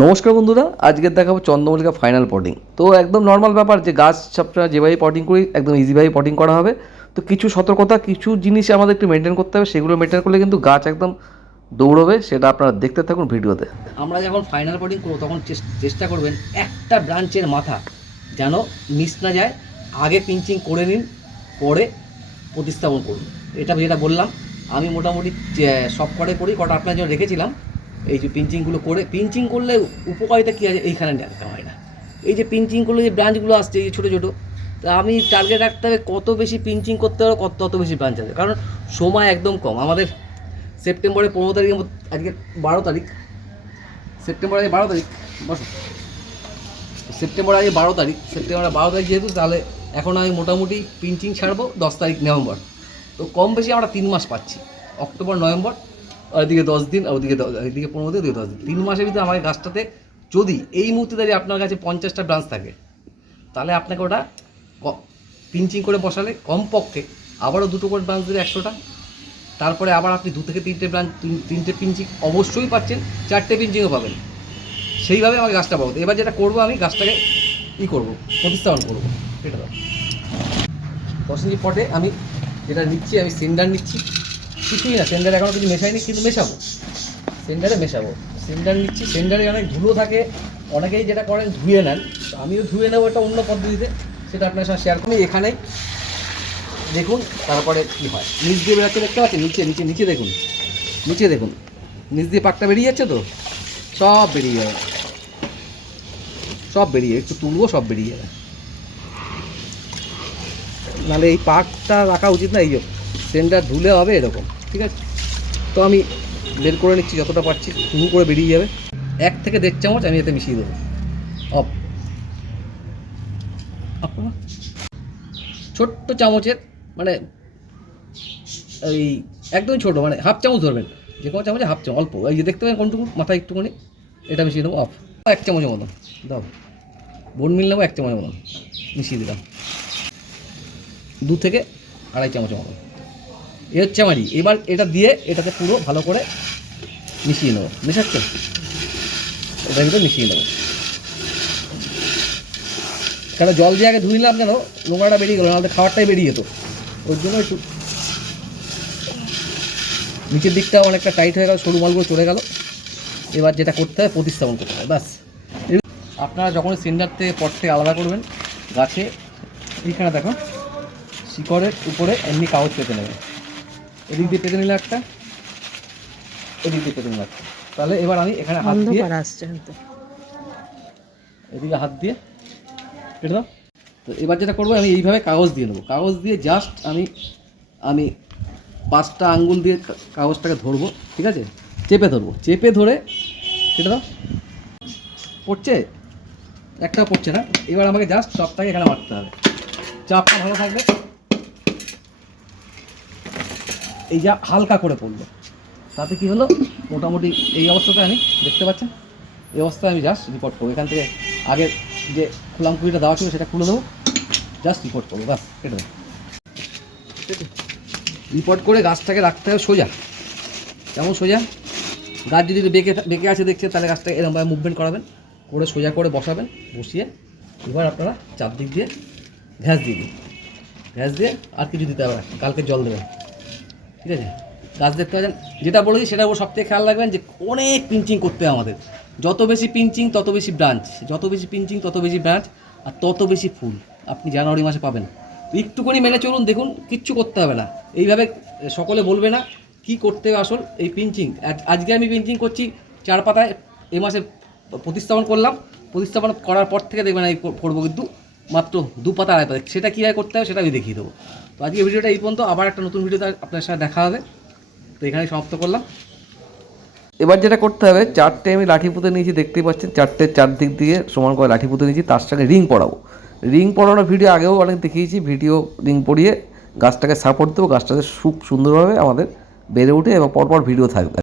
নমস্কার বন্ধুরা, আজকে দেখাবো চন্দ্রমল্লিকা ফাইনাল পটিং তো একদম নর্মাল ব্যাপার যে গাছ আপনারা যেভাবে পটিং করি, একদম ইজিভাবে পটিং করা হবে। তো কিছু সতর্কতা, কিছু জিনিস আমাদের একটু মেনটেন করতে হবে, সেগুলো মেনটেন করলে কিন্তু গাছ একদম দৌড়বে, সেটা আপনারা দেখতে থাকুন ভিডিওতে। আমরা যখন ফাইনাল পটিং করব, তখন চেষ্টা করবেন একটা ব্রাঞ্চের মাথা যেন মিস না যায়, আগে পিঞ্চিং করে নিন, পরে প্রতিস্থাপন করুন। এটা যেটা বললাম, আমি মোটামুটি সব কটাই করি, কটা আপনার জন্য রেখেছিলাম। এই যে পিঞ্চিংগুলো করে পিঞ্চিং করলে উপকারিতা কী আছে এইখানে দেখা হয় না। এই যে পিঞ্চিং করলে যে ব্রাঞ্চগুলো আসছে, এই ছোটো ছোটো, তা আমি টার্গেট রাখতে হবে কত বেশি পিঞ্চিং করতে হবে, কত, তত বেশি ব্রাঞ্চ আছে। কারণ সময় একদম কম। আমাদের সেপ্টেম্বরের পনেরো তারিখের আজকে বারো তারিখ। সেপ্টেম্বর আগে বারো তারিখ, বসো। সেপ্টেম্বর আগে বারো তারিখ। সেপ্টেম্বর বারো তারিখ যেহেতু, তাহলে এখন আমি মোটামুটি পিঞ্চিং ছাড়বো দশ তারিখ নভেম্বর। তো কম বেশি আমরা তিন মাস পাচ্ছি। অক্টোবর, নভেম্বর এদিকে দশ দিন, আর ওদিকে এদিকে পনেরো দিন, ওদিকে দশ দিন। তিন মাসের ভিতরে আমার গাছটাতে যদি এই মুহূর্তে দাঁড়িয়ে আপনার কাছে পঞ্চাশটা ব্রাঞ্চ থাকে, তাহলে আপনাকে ওটা পিঞ্চিং করে বসালে কমপক্ষে আবারও দুটো করে ব্রাঞ্চ দিলে একশোটা। তারপরে আবার আপনি দু থেকে তিনটে ব্রাঞ্চ তিনটে পিঞ্চিং অবশ্যই পাচ্ছেন, চারটে পিঞ্চিংও পাবেন। সেইভাবে আমাকে গাছটা পাবো এবার যেটা করব আমি, গাছটাকে ই করব, প্রতিস্থাপন করব। এটা পটে আমি যেটা নিচ্ছি, আমি সেন্ডার নিচ্ছি। কিছুই না সেন্ডার এখনও কিছু মেশাইনি কিন্তু মেশাবো। সেন্ডারে মেশাবো। সেন্ডার নিচ্ছি সেন্ডারে অনেক ধুলো থাকে, অনেকেই যেটা করেন ধুয়ে নেন। আমিও ধুয়ে নেব একটা অন্য পদ্ধতিতে, সেটা আপনার সাথে শেয়ার করি এখানেই দেখুন, তারপরে কি হয়? নিচ দিয়ে বেরোচ্ছে দেখতে পাচ্ছেন? নিচে নিচে নিচে দেখুন। নিচে দেখুন। নিচ দিয়ে পাকটা বেরিয়ে যাচ্ছে তো? সব বেরিয়ে যাবে। সব বেরিয়ে, একটু তুলবো, সব বেরিয়ে যাবে। নাহলে এই পাকটা রাখা উচিত না, এই যে সেন্টার ধুলে হবে এরকম, ঠিক আছে? তো আমি বের করে নিচ্ছি যতটা পারছি শুরু করে বেরিয়ে যাবে। এক থেকে দেড় চামচ আমি এতে মিশিয়ে দেবো। অফ। ছোট্ট চামচের মানে এই একদমই ছোটো মানে হাফ চামচ ধরবেন। যে কোনো চামচে হাফ চামচ, অল্প। এই যে দেখতে পাবেন কোনটুকু? মাথায় একটুখানি। এটা মিশিয়ে দেবো, অফ। এক চামচের মতন। দাও। বোন মিল নেব এক চামচের মতন। মিশিয়ে দিলাম। দু থেকে আড়াই চামচের মতন। এ হচ্ছে আমারই এবার এটা দিয়ে এটাতে পুরো ভালো করে মিশিয়ে নেব। মেশাচ্ছে? এটার ভিতরে মিশিয়ে নেব। কেন, জল দিয়ে আগে ধুয়ে নিলাম কেন? নোংরাটা বেরিয়ে গেলো, নাহলে খাবারটাই বেরিয়ে যেত। ওর জন্য একটু নিচের দিকটা অনেকটা টাইট হয়ে গেল, সরু মালগুলো চলে গেল। এবার যেটা করতে হবে, প্রতিস্থাপন করতে হবে, ব্যাস। আপনারা যখন সেন্টার থেকে পট থেকে আলাদা করবেন, গাছে এইখানে দেখো, শিকড়ের উপরে এমনি কাগজ পেতে নেবে। এদিক দিয়ে পেতে নিলে একটা এদিক দিয়ে পেতে নিলে একটা। তাহলে এবার আমি এখানে হাত দিয়ে আসছে এদিকে। হাত দিয়ে কেটে দাও। তো এবার যেটা করব আমি এইভাবে কাগজ দিয়ে নেব। কাগজ দিয়ে জাস্ট আমি আমি পাঁচটা আঙ্গুল দিয়ে কাগজটাকে ধরবো ঠিক আছে? চেপে ধরবো। চেপে ধরে কেটে দাও। পড়ছে? একটা পড়ছে না। এবার আমাকে জাস্ট সবটাকে এখানে মারতে হবে। চাপটা ভালো থাকবে। এই যা হালকা করে পড়ল। তাতে কি হলো? মোটামুটি এই অবস্থাতে আমি দেখতে পাচ্ছেন, এই অবস্থায় আমি জাস্ট রিপোর্ট করব। এখান থেকে আগে যে খুলাম কুড়িটা দেওয়া ছিল সেটা খুলে দেবো। জাস্ট রিপোর্ট করব বাস কেটে দেবো। রিপোর্ট করে গাছটাকে রাখতে হবে সোজা। কেমন সোজা? গাছ যদি বেঁকে বেঁকে আছে দেখছে, তাহলে গাছটাকে এরকমভাবে মুভমেন্ট করাবেন। করে সোজা করে বসাবেন, বসিয়ে এবার আপনারা চারদিক দিয়ে ঘ্যাস দিয়ে দিন। ঘ্যাস দিয়ে আর কিছু দিতে হবে কালকে জল দেবেন। ঠিক আছে? গাছ দেখতে পাচ্ছেন? যেটা বলেছি সেটা সব থেকে খেয়াল রাখবেন যে অনেক পিঞ্চিং করতে হবে আমাদের। যত বেশি পিঞ্চিং, তত বেশি ব্রাঞ্চ। যত বেশি পিঞ্চিং, তত বেশি ব্রাঞ্চ আর তত বেশি ফুল। আপনি জানুয়ারি মাসে পাবেন। একটুখানি মেনে চলুন, দেখুন, কিচ্ছু করতে হবে না। এইভাবে সকলে বলবে না কি করতে হবে আসল এই পিঞ্চিং। আজকে আমি পিঞ্চিং করছি চার পাতায়। এই মাসে প্রতিস্থাপন করলাম। প্রতিস্থাপন করার পর থেকে দেখবেন আমি করব কিন্তু মাত্র দু পাতা আড়াই পাতা সেটা কীভাবে করতে হবে সেটা আমি দেখিয়ে দেবো। আজকে ভিডিওটা এই পর্যন্ত। আবার একটা নতুন ভিডিওতে আপনার সাথে দেখা হবে। তো এখানে সমাপ্ত করলাম। এবার যেটা করতে হবে, চারটে আমি লাঠি পুঁতে নিয়েছি, দেখতেই পাচ্ছেন, চারটে চারদিক দিয়ে সমান করে লাঠি পুঁতে নিয়েছি, তার সঙ্গে রিং পড়াবো রিং পড়ানোর ভিডিও আগেও অনেক দেখিয়েছি, ভিডিও রিং পড়িয়ে গাছটাকে সাপোর্ট দেবো, গাছটাকে খুব সুন্দরভাবে আমাদের বেড়ে উঠে এবং পরপর ভিডিও থাকবে।